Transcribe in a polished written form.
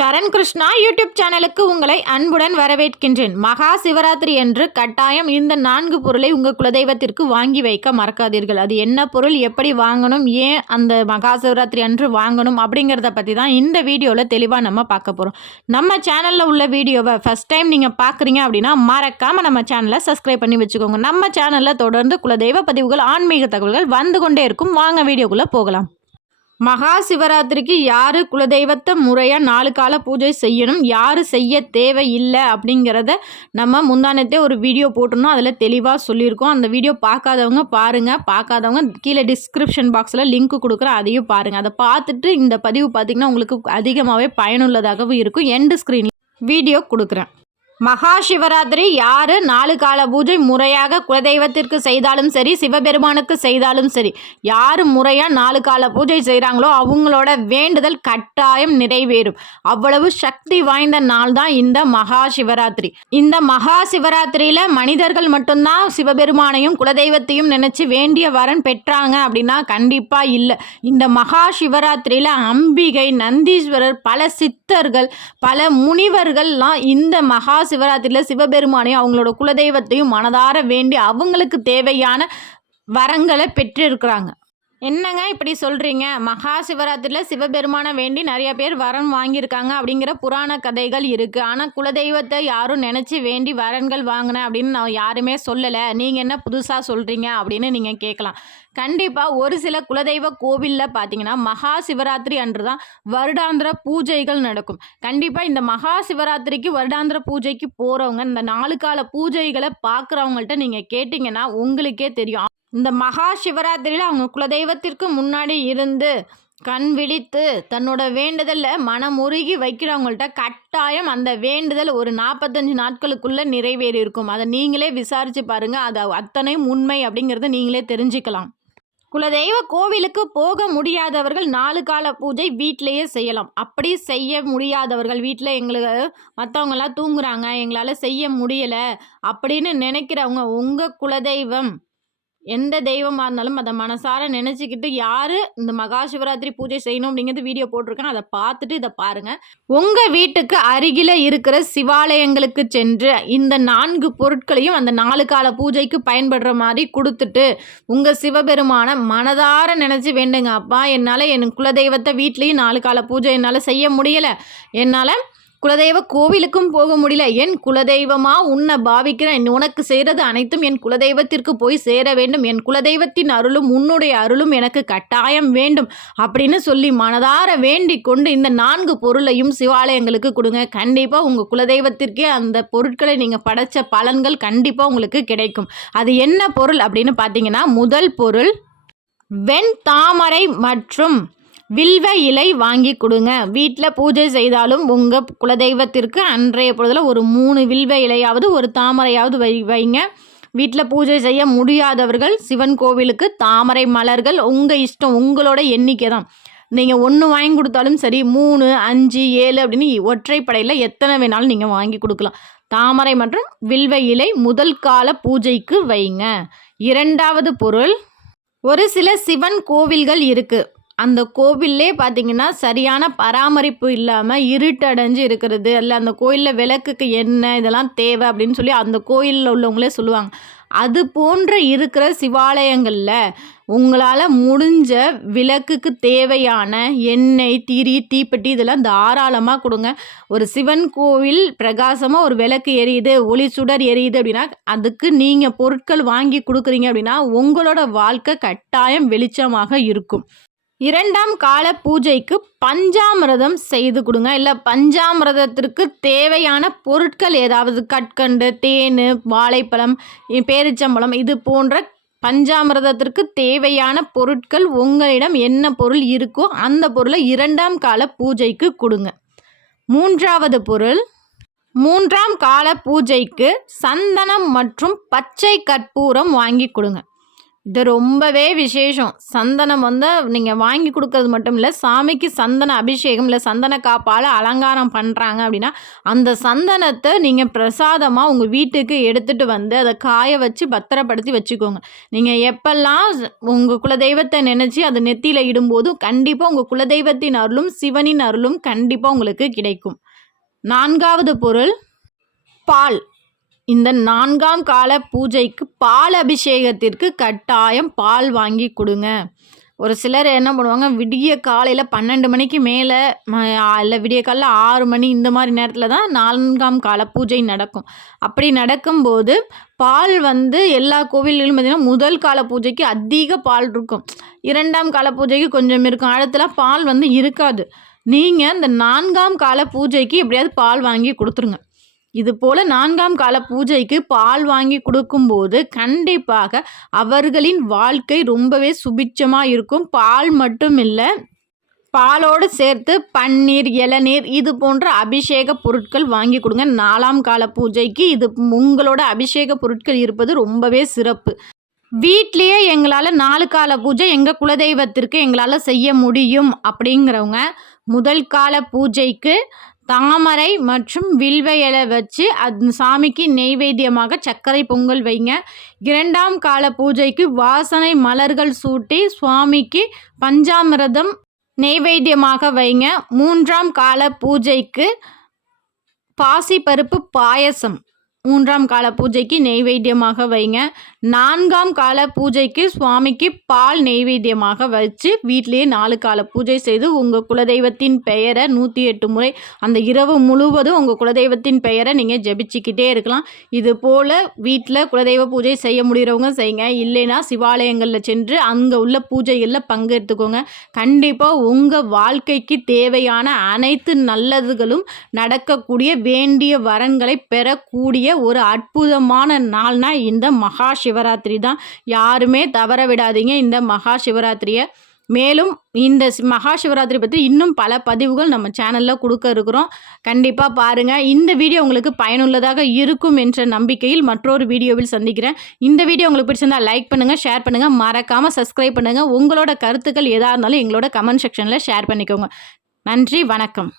சரண் Krishna YouTube சேனலுக்கு உங்களை அன்புடன் வரவேற்கின்றேன். மகா சிவராத்திரி என்று கட்டாயம் இந்த 4 பொருளை உங்கள் குலதெய்வத்திற்கு வாங்கி வைக்க மறக்காதீர்கள். அது என்ன பொருள், எப்படி வாங்கணும், ஏன் அந்த மகா சிவராத்திரி அன்று வாங்கணும் அப்படிங்கிறத பற்றி தான் இந்த வீடியோவில் தெளிவாக நம்ம பார்க்க போகிறோம். நம்ம சேனலில் உள்ள வீடியோவை ஃபஸ்ட் டைம் நீங்கள் பார்க்குறீங்க அப்படின்னா மறக்காமல் நம்ம சேனலை சப்ஸ்கிரைப் பண்ணி வச்சுக்கோங்க. நம்ம சேனலில் தொடர்ந்து குலதெய்வ பதிவுகள், ஆன்மீக தகவல்கள் வந்து கொண்டே இருக்கும். வாங்க வீடியோக்குள்ளே போகலாம். மகா சிவராத்திரிக்கு யார் குலதெய்வத்தை முறையாக 4 கால பூஜை செய்யணும், யார் செய்ய தேவையில்லை அப்படிங்கிறத நம்ம முந்தானத்தே ஒரு வீடியோ போட்டிருந்தோம். அதில் தெளிவாக சொல்லியிருக்கோம். அந்த வீடியோ பார்க்காதவங்க பாருங்கள், பார்க்காதவங்க கீழே டிஸ்கிரிப்ஷன் பாக்ஸில் லிங்க் கொடுக்குறேன், அதையும் பாருங்கள். அதை பார்த்துட்டு இந்த பதிவு பார்த்திங்கன்னா உங்களுக்கு அதிகமாகவே பயனுள்ளதாகவும் இருக்கும். எண்டு ஸ்க்ரீனில் வீடியோ கொடுக்குறேன். மகா சிவராத்திரி யார் 4 கால பூஜை முறையாக குலதெய்வத்திற்கு செய்தாலும் சரி, சிவபெருமானுக்கு செய்தாலும் சரி, யார் முறையாக 4 கால பூஜை செய்கிறாங்களோ அவங்களோட வேண்டுதல் கட்டாயம் நிறைவேறும். அவ்வளவு சக்தி வாய்ந்த நாள் தான் இந்த மகா சிவராத்திரி. இந்த மகா சிவராத்திரியில் மனிதர்கள் மட்டும்தான் சிவபெருமானையும் குலதெய்வத்தையும் நினச்சி வேண்டிய வரன் பெற்றாங்க அப்படின்னா கண்டிப்பாக இல்லை. இந்த மகா சிவராத்திரியில் அம்பிகை, நந்தீஸ்வரர், பல சித்தர்கள், பல முனிவர்கள்லாம் இந்த மகா சிவராத்திரியில் சிவபெருமானையும் அவங்களோட குலதெய்வத்தையும் மனதார வேண்டி அவங்களுக்கு தேவையான வரங்களை பெற்றிருக்கிறாங்க. என்னங்க இப்படி சொல்கிறீங்க, மகா சிவராத்திரியில் சிவபெருமானை வேண்டி நிறைய பேர் வரம் வாங்கியிருக்காங்க அப்படிங்கிற புராண கதைகள் இருக்குது. ஆனால் குலதெய்வத்தை யாரும் நினச்சி வேண்டி வரன்கள் வாங்கினேன் அப்படின்னு நான் யாருமே சொல்லலை, நீங்கள் என்ன புதுசாக சொல்கிறீங்க அப்படின்னு நீங்கள் கேட்கலாம். கண்டிப்பாக ஒரு சில குலதெய்வ கோவிலில் பார்த்தீங்கன்னா மகா சிவராத்திரி அன்று தான் வருடாந்திர பூஜைகள் நடக்கும். கண்டிப்பாக இந்த மகா சிவராத்திரிக்கு வருடாந்திர பூஜைக்கு போகிறவங்க இந்த 4 கால பூஜைகளை பார்க்குறவங்கள்ட்ட நீங்கள் கேட்டிங்கன்னா உங்களுக்கே தெரியும். இந்த மகா சிவராத்திரியில் அவங்க குலதெய்வத்திற்கு முன்னாடி இருந்து கண் விழித்து தன்னோட வேண்டுதலில் மனமுருகி வைக்கிறவங்கள்ட்ட கட்டாயம் அந்த வேண்டுதல் ஒரு 45 நாட்களுக்குள்ளே நிறைவேறி இருக்கும். அதை நீங்களே விசாரித்து பாருங்கள். அது அத்தனையும் உண்மை அப்படிங்கிறத நீங்களே தெரிஞ்சுக்கலாம். குலதெய்வ கோவிலுக்கு போக முடியாதவர்கள் 4 கால பூஜை வீட்டிலையே செய்யலாம். அப்படி செய்ய முடியாதவர்கள், வீட்டில் எங்களுக்கு மற்றவங்களாம் தூங்குறாங்க, எங்களால் செய்ய முடியலை அப்படின்னு நினைக்கிறவங்க, உங்கள் குலதெய்வம் எந்த தெய்வமாக இருந்தாலும் அதை மனசார நினச்சிக்கிட்டு யார் இந்த மகா சிவராத்திரி பூஜை செய்யணும் அப்படிங்கிறது வீடியோ போட்டிருக்கேன், அதை பார்த்துட்டு இதை பாருங்கள். உங்கள் வீட்டுக்கு அருகில் இருக்கிற சிவாலயங்களுக்கு சென்று இந்த 4 பொருட்களையும் அந்த 4 கால பூஜைக்கு பயன்படுற மாதிரி கொடுத்துட்டு உங்கள் சிவபெருமான மனதார நினச்சி வேண்டுங்க. அப்பா, என்னால் என் குலதெய்வத்தை வீட்லேயும் 4 கால பூஜை என்னால் செய்ய முடியலை, என்னால் குலதெய்வ கோவிலுக்கும் போக முடியல, என் குலதெய்வமாக உன்னை பாவிக்கிறேன், உனக்கு செய்கிறது அனைத்தும் என் குலதெய்வத்திற்கு போய் சேர வேண்டும், என் குலதெய்வத்தின் அருளும் உன்னுடைய அருளும் எனக்கு கட்டாயம் வேண்டும் அப்படின்னு சொல்லி மனதார வேண்டி கொண்டு இந்த 4 பொருளையும் சிவாலயங்களுக்கு கொடுங்க. கண்டிப்பாக உங்கள் குலதெய்வத்திற்கே அந்த பொருட்களை நீங்கள் படைச்ச பலன்கள் கண்டிப்பாக உங்களுக்கு கிடைக்கும். அது என்ன பொருள் அப்படின்னு பார்த்தீங்கன்னா, முதல் பொருள் வெண் தாமரை மற்றும் வில்வ இலை வாங்கி கொடுங்க. வீட்டில் பூஜை செய்தாலும் உங்கள் குலதெய்வத்திற்கு அன்றைய பொழுதில் ஒரு 3 வில்வ இலையாவது ஒரு தாமரையாவது வைங்க. வீட்டில் பூஜை செய்ய முடியாதவர்கள் சிவன் கோவிலுக்கு தாமரை மலர்கள் உங்கள் இஷ்டம், உங்களோட எண்ணிக்கை தான். நீங்கள் 1 வாங்கி கொடுத்தாலும் சரி, 3, 5, 7 அப்படின்னு ஒற்றைப்படையில் எத்தனை வேணாலும் நீங்கள் வாங்கி கொடுக்கலாம். தாமரை மற்றும் வில்வ இலை முதல் கால பூஜைக்கு வைங்க. இரண்டாவது பொருள், ஒரு சில சிவன் கோவில்கள் இருக்குது, அந்த கோவிலே பார்த்திங்கன்னா சரியான பராமரிப்பு இல்லாமல் இருட்டடைஞ்சு இருக்கிறது, இல்லை அந்த கோயிலில் விளக்குக்கு என்ன இதெல்லாம் தேவை அப்படின்னு சொல்லி அந்த கோயிலில் உள்ளவங்களே சொல்லுவாங்க. அது போன்ற இருக்கிற சிவாலயங்களில் உங்களால் முடிஞ்ச விளக்குக்கு தேவையான எண்ணெய், திரி, தீப்பெட்டி இதெல்லாம் தாராளமாக கொடுங்க. ஒரு சிவன் கோவில் பிரகாசமாக ஒரு விளக்கு எரியுது, ஒளி சுடர் எரியுது அப்படின்னா அதுக்கு நீங்கள் பொருட்கள் வாங்கி கொடுக்குறீங்க அப்படின்னா உங்களோட வாழ்க்கை கட்டாயம் வெளிச்சமாக இருக்கும். 2ஆம் கால பூஜைக்கு பஞ்சாமிரதம் செய்து கொடுங்க. இல்லை பஞ்சாமிரதத்திற்கு தேவையான பொருட்கள் ஏதாவது கற்கண்டு, தேன், வாழைப்பழம், பேரிச்சம்பழம் இது போன்ற பஞ்சாமிரதத்திற்கு தேவையான பொருட்கள் உங்களிடம் என்ன பொருள் இருக்கோ அந்த பொருளை 2ஆம் கால பூஜைக்கு கொடுங்க. மூன்றாவது பொருள், 3ஆம் கால பூஜைக்கு சந்தனம் மற்றும் பச்சை கற்பூரம் வாங்கி கொடுங்க. இது ரொம்பவே விசேஷம். சந்தனம் வந்து நீங்க வாங்கி குடுக்கறது மட்டும் இல்ல, சாமிக்கு சந்தன அபிஷேகம் இல்ல சந்தன காப்பால அலங்காரம் பண்றாங்க அப்படின்னா, அந்த சந்தனத்த நீங்க பிரசாதமா உங்க வீட்டுக்கு எடுத்துட்டு வந்து அத காய வச்சு பத்திரப்படுத்தி வச்சுக்கோங்க. நீங்க எப்பல்லாம் உங்க குலதெய்வத்த நெனச்சு அத நெத்தியில இடும்போது, கண்டிப்பா உங்க குலதெய்வத்தின் அருளும், சிவனின் அருளும் கண்டிப்பா உங்களுக்கு கிடைக்கும். 4வது பொருள் பால். இந்த 4ஆம் கால பூஜைக்கு பால் அபிஷேகத்திற்கு கட்டாயம் பால் வாங்கி குடுங்க. ஒரு சிலர் என்ன பண்ணுவாங்க, விடிய காலையில 12 மணிக்கு மேல இல்ல விடிய காலைல 6 மணி இந்த மாரி நேரத்தில தான் 4ஆம் கால பூஜை நடக்கும். அப்படி நடக்கும்போது பால் வந்து எல்லா கோவில்களிலும் பார்த்தீங்கன்னா, முதல் கால பூஜைக்கு அதிக பால் இருக்கும். 2ஆம் கால பூஜைக்கு கொஞ்சம் இருக்கும். அடுத்தலாம் பால் வந்து இருக்காது. நீங்க இந்த 4ஆம் கால பூஜைக்கு எப்படியாவது பால் வாங்கி குடுத்துருங்க. இது போல 4ஆம் கால பூஜைக்கு பால் வாங்கி கொடுக்கும்போது கண்டிப்பாக அவர்களின் வாழ்க்கை ரொம்பவே சுபிட்சமா இருக்கும். பால் மட்டும் இல்ல, பாலோடு சேர்த்து பன்னீர், இளநீர் இது போன்ற அபிஷேக பொருட்கள் வாங்கி கொடுங்க. 4ஆம் கால பூஜைக்கு இது உங்களோட அபிஷேக பொருட்கள் இருப்பது ரொம்பவே சிறப்பு. வீட்லயே எங்களால 4 கால பூஜை எங்க குலதெய்வத்திற்கு எங்களால செய்ய முடியும் அப்படிங்கிறவங்க, முதல் கால பூஜைக்கு தாமரை மற்றும் வில்வ இலை வச்சு சாமிக்கு நெய்வேத்தியமாக சர்க்கரை பொங்கல் வைங்க. 2ஆம் கால பூஜைக்கு வாசனை மலர்கள் சூட்டி சுவாமிக்கு பஞ்சாமிர்தம் நெய்வேத்தியமாக வைங்க. 3ஆம் கால பூஜைக்கு பாசிப்பருப்பு பாயசம் 3ஆம் கால பூஜைக்கு நெய்வேத்தியமாக வைங்க. 4ஆம் கால பூஜைக்கு சுவாமிக்கு பால் நெய்வேத்தியமாக வச்சு வீட்டிலேயே 4 கால பூஜை செய்து உங்கள் குலதெய்வத்தின் பெயரை 108 முறை அந்த இரவு முழுவதும் உங்கள் குலதெய்வத்தின் பெயரை நீங்கள் ஜெபிச்சுக்கிட்டே இருக்கலாம். இது போல் வீட்டில் குலதெய்வ பூஜை செய்ய முடிகிறவங்க செய்யுங்க. இல்லைன்னா சிவாலயங்களில் சென்று அங்கே உள்ள பூஜைகளில் பங்கெடுத்துக்கோங்க. கண்டிப்பாக உங்கள் வாழ்க்கைக்கு தேவையான அனைத்து நல்லதுகளும் நடக்கக்கூடிய வேண்டிய வரன்களை பெறக்கூடிய ஒரு அற்புதமான நாள்னா இந்த மகா சிவராத்திரி தான். யாருமே தவற விடாதீங்க இந்த மகா சிவராத்திரியை. மேலும் இந்த மகா சிவராத்திரி பற்றி இன்னும் பல பதிவுகள் நம்ம சேனலில் கொடுக்க இருக்கிறோம். கண்டிப்பாக பாருங்கள். இந்த வீடியோ உங்களுக்கு பயனுள்ளதாக இருக்கும் என்ற நம்பிக்கையில் மற்றொரு வீடியோவில் சந்திக்கிறேன். இந்த வீடியோ உங்களுக்கு பிடிச்சிருந்தால் லைக் பண்ணுங்கள், ஷேர் பண்ணுங்கள், மறக்காமல் சப்ஸ்கிரைப் பண்ணுங்கள். உங்களோட கருத்துக்கள் எதாக இருந்தாலும் எங்களோட கமெண்ட் செக்ஷனில் ஷேர் பண்ணிக்கோங்க. நன்றி, வணக்கம்.